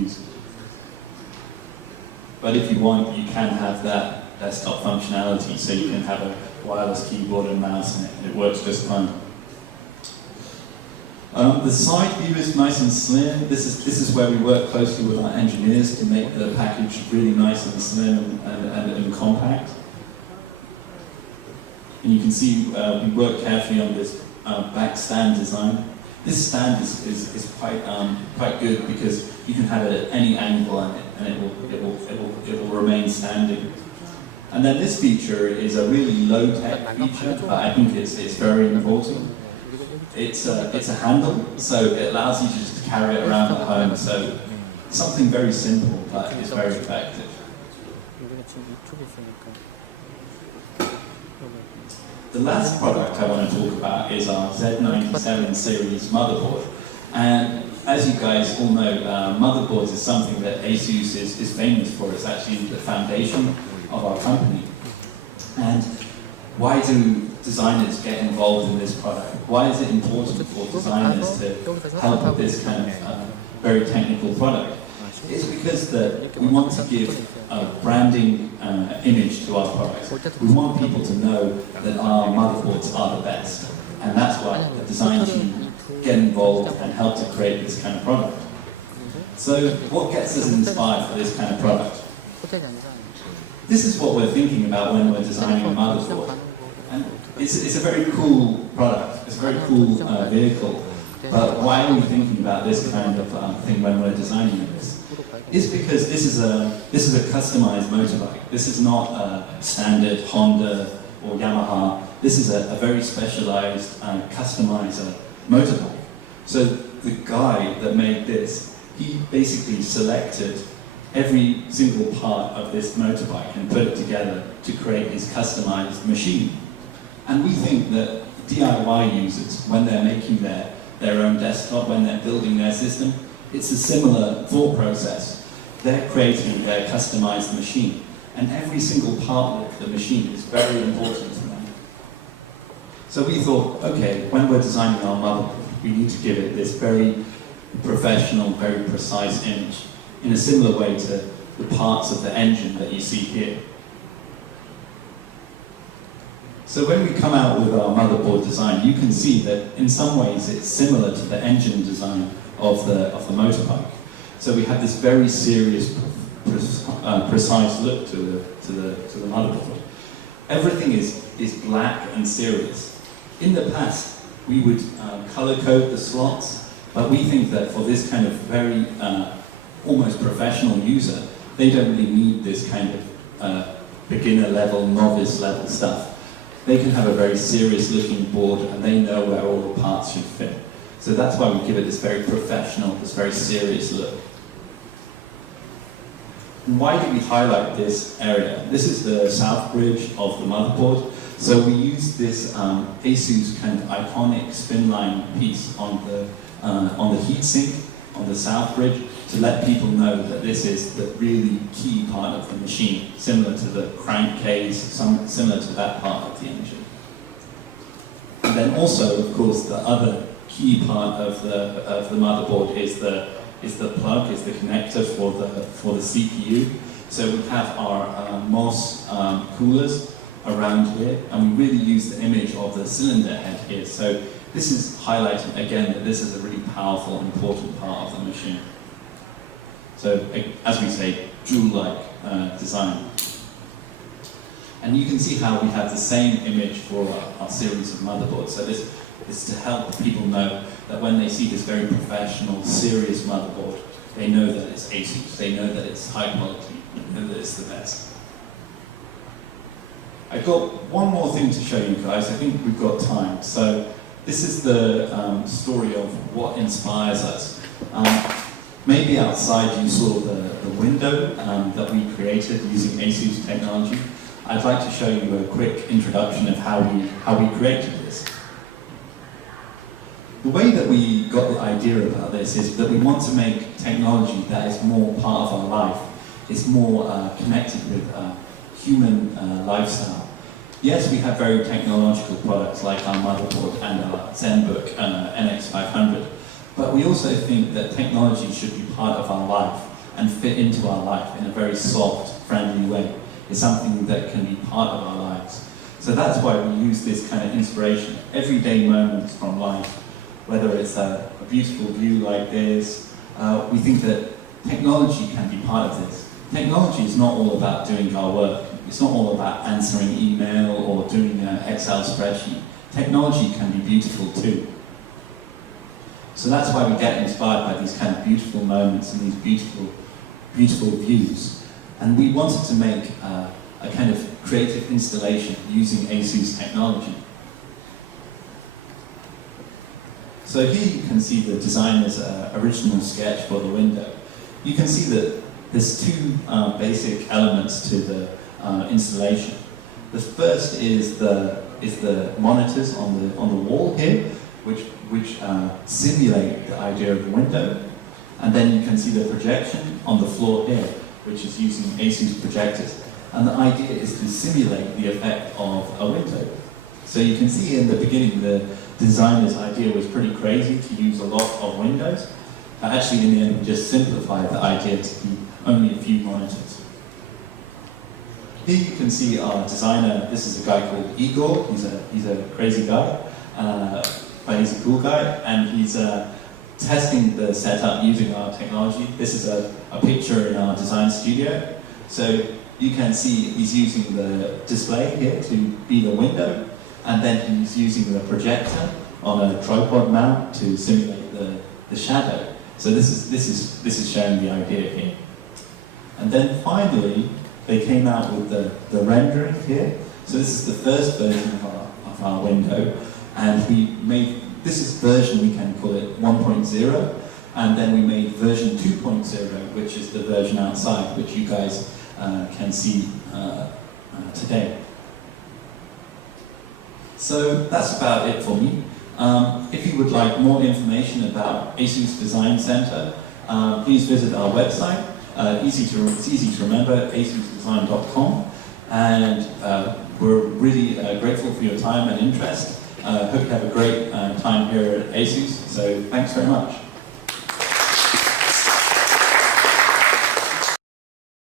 use. But if you want, you can have that desktop functionality, so you can have a wireless keyboard and mouse in it, and it works just fine. The side view is nice and slim. This is where we work closely with our engineers to make the package really nice and slim and compact. And you can see we work carefully on this back stand design. This stand is quite good because you can have it at any angle on it, and it will remain standing. And then this feature is a really low-tech feature, but I think it's very important. It's a handle, so it allows you to just carry it around at home. So something very simple, but it's very effective. The last product I want to talk about is our Z97 series motherboard. And as you guys all know, motherboards is something that Asus is famous for. It's actually the foundation of our company. And why do designers get involved in this product? Why is it important for designers to help with this kind of very technical product? It's because that we want to give a branding image to our products. We want people to know that our motherboards are the best. And that's why the design team get involved and help to create this kind of product. So what gets us inspired for this kind of product? This is what we're thinking about when we're designing a motherboard. And it's a very cool product, it's a very cool vehicle. But why are we thinking about this kind of thing when we're designing this? It's because this is a customized motorbike. This is not a standard Honda or Yamaha. This is a very specialized customizer motorbike. So the guy that made this, he basically selected every single part of this motorbike and put it together to create his customized machine. And we think that DIY users, when they're making their own desktop, when they're building their system, it's a similar thought process. They're creating their customized machine, and every single part of the machine is very important to them. So we thought, okay, when we're designing our motherboard, we need to give it this very professional, very precise image, in a similar way to the parts of the engine that you see here. So when we come out with our motherboard design, you can see that in some ways it's similar to the engine design of the motorbike. So we have this very serious, precise look to the motherboard. Everything is black and serious. In the past, we would color code the slots, but we think that for this kind of very almost professional user, they don't really need this kind of beginner level, novice level stuff. They can have a very serious looking board and they know where all the parts should fit. So that's why we give it this very professional, this very serious look. And why do we highlight this area? This is the south bridge of the motherboard. So we use this Asus kind of iconic spinline piece on the heatsink on the south bridge to let people know that this is the really key part of the machine, similar to the crankcase, similar to that part of the engine. And then also, of course, the other key part of the motherboard is the plug, is the connector for the CPU. So we have our MOS coolers around here, and we really use the image of the cylinder head here. So this is highlighting again that this is a really powerful, important part of the machine. So as we say, jewel-like design. And you can see how we have the same image for our series of motherboards. So this is to help people know that when they see this very professional, serious motherboard, they know that it's Asus, they know that it's high quality, they know that it's the best. I've got one more thing to show you guys. I think we've got time. So this is the story of what inspires us. Maybe outside you saw the window that we created using Asus technology. I'd like to show you a quick introduction of how we created this. The way that we got the idea about this is that we want to make technology that is more part of our life. It's more connected with human lifestyle. Yes, we have very technological products like our motherboard and our ZenBook NX500, But we also think that technology should be part of our life and fit into our life in a very soft, friendly way. It's something that can be part of our lives. So that's why we use this kind of inspiration, everyday moments from life, whether it's a beautiful view like this. We think that technology can be part of this. Technology is not all about doing our work. It's not all about answering email or doing an Excel spreadsheet. Technology can be beautiful too. So that's why we get inspired by these kind of beautiful moments and these beautiful views. And we wanted to make a kind of creative installation using Asus technology. So here you can see the designer's original sketch for the window. You can see that there's two basic elements to the installation. The first is the monitors on the wall here, which simulate the idea of the window. And then you can see the projection on the floor here, which is using Asus projectors. And the idea is to simulate the effect of a window. So you can see in the beginning the designer's idea was pretty crazy to use a lot of windows. But actually in the end we just simplified the idea to be only a few monitors. Here you can see our designer. This is a guy called Igor. He's a crazy guy, but he's a cool guy, and he's testing the setup using our technology. This is a picture in our design studio. So you can see he's using the display here to be the window, and then he's using the projector on a tripod mount to simulate the shadow. So this is showing the idea here. And then finally, they came out with the rendering here. So this is the first version of our window, and we made, this is version, we can call it 1.0, and then we made version 2.0, which is the version outside, which you guys can see today. So that's about it for me. If you would like more information about Asus Design Center, please visit our website. It's easy to remember, asusdesign.com. And we're really grateful for your time and interest. Hope you have a great time here at Asus. So thanks very much.